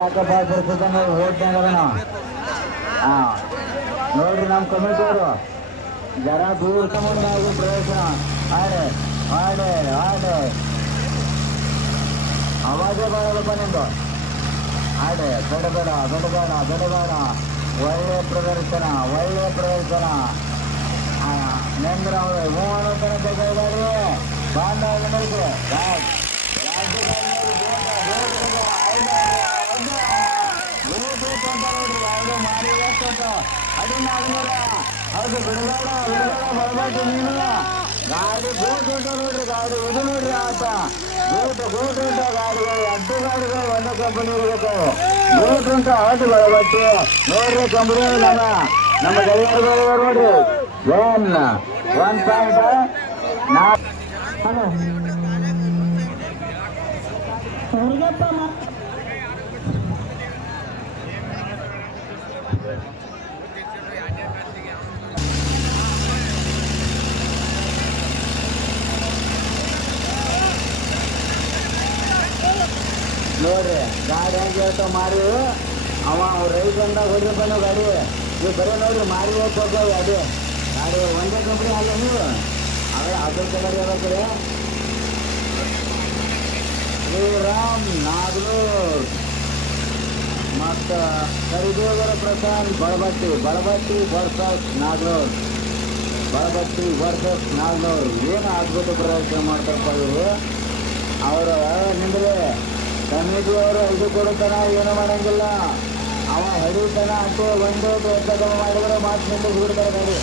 ಯಾಕಪ್ಪ ಬರ್ತಿದ್ದಾನೆ ಓದ್ತಾನ ಹಾ. ನೋಡ್ರಿ ನಮ್ಮ ಕಮಿಟಿಯವರು ಜರ ದೂರ ಸಂಬಂಧ ಆಗೋ ಪ್ರಯೋಜನ ಆಡೆ ಆಡೆ ಆಡೆ ಅವಾಜೇ ಬರಲ್ಲಪ್ಪ ನಿಂದು ಆಡೆ ಬೆಡಬೇಡ ಬೆಡಬೇಡ ಬೆಡಬೇಡ ಒಳ್ಳೆ ಪ್ರದರ್ಶನ ಒಳ್ಳೆ ಪ್ರದರ್ಶನ. ನೆಂದ್ರ ಅವರು ಅನ್ನೋ ತನಕ ಬೇಕಾಗಿದ್ದಾರೆ ಬಾಂಧ ನೋಡ್ರಿ ರಾಜ್ ಹೌದು ಬಿಡಬೇಡ ಬಿಡಬೇಡ ಬರಬೇಕು ನೀನು ಗಾಡಿ ಗೋಟ್ ಉಂಟ ನೋಡ್ರಿ ಗಾಡಿ ಇದು ನೋಡ್ರಿ ಆತ ಗೋಟ್ ಗೋಟ್ ಉಂಟ ಗಾಡಿಗಳು ಅಡ್ಡು ಗಾಡಿಗಳು ಒಂದೇ ಕಂಪನಿ ಇರಬೇಕು ಗೋಟ್ ಉಂಟ ಅದು ಬರಬೇಕು ನೋಡ್ರಿ ಕಂಪನಿ ನಮ್ಮ ನಮ್ಮ ಗಡಿಯಾರಗಳು ನೋಡ್ರಿ ಒನ್ ಒನ್ ಪಾಯಿಂಟ್ ನಾ ಹಲೋ ನೋಡ್ರಿ, ಗಾಡಿ ಹೆಂಗೆ ಹೇಳ್ತಾವ ಮಾರಿ? ಅವ ರೈತ ಅಂದಾಗ ಹೊಡಿ ಬಂದ ಗಾಡಿ. ನೀವು ಬರೀ ನೋಡ್ರಿ, ಮಾರಿ ಹೋಗ್ತಾವ ಗಾಡಿ. ಗಾಡಿ ಒಂದೇ ಕಂಪ್ನಿ ಅಲ್ಲ ನೀವು. ಅವೇ ಅದ್ರ ಕಲರ್ ಹೇಳ್ಬೇಕ್ರಿ ಶ್ರೀರಾಮ್ ನಾಗನೂರ್ ಮತ್ತು ಪ್ರಸಾದ್ ಬಳಬಟ್ಟಿ ಬಳಬಟ್ಟಿ ವರ್ಸಸ್ ನಾಗ್ನೂರ್. ಬಳಬಟ್ಟಿ ವರ್ಸಸ್ ನಾಗ್ನೂರ್. ಏನು ಅದ್ಭುತ ಪ್ರದರ್ಶನ ಮಾಡ್ತಾರಪ್ಪ ಇವರು. ಅವರು ನಿಂದ್ರೆ. ಕಮಿಟಿಯವರು ಇದು ಕೊಡುತ್ತಾನ ಏನು ಮಾಡಂಗಿಲ್ಲ. ಅವ ಹರಿತನ ಅಂತ ಒಂದು ದೊಡ್ಡ ಮಾಡಿದ್ರೆ ಮಾತು ನಿಂದು ಬಿಡ್ತಾರೆ ನೋಡಿ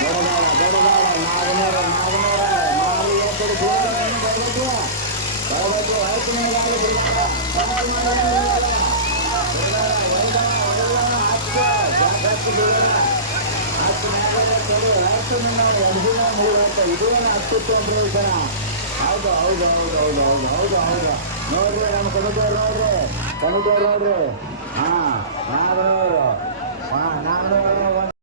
ಬೇಡಬೇಡ ಬೇಡಬೇಡ ನಾಗನೂರ. ನಾಗನೂರ ಬರ್ಬೇಕು ಬರ್ಬೇಕು ಆಯ್ತು ಜಾಗೃತಿ ಬಿಡ್ಬೇಡ. ಹತ್ತು ಮೇಲೆ ಸರಿ, ಆಯ್ತು ನೀನು ಎರಡು ದಿನ ಮೂರು ಅಂತ ಇದೇನು ಹತ್ತಿತ್ತು ಅಂದ್ರೆ ಜನ ಹೌದು ಹೌದು ಹೌದು ಹೌದು ಹೌದು ಹೌದು ಹೌದು ನೋಡ್ರಿ ನಮ್ಮ ಕಮಿಟಿಯವ್ರು ನೋಡ್ರಿ ಕಮಿಟಿಯವ್ರು ನೋಡ್ರಿ ಹಾ ನಾಗನೂರು ಹಾ ನಾಗನೂರು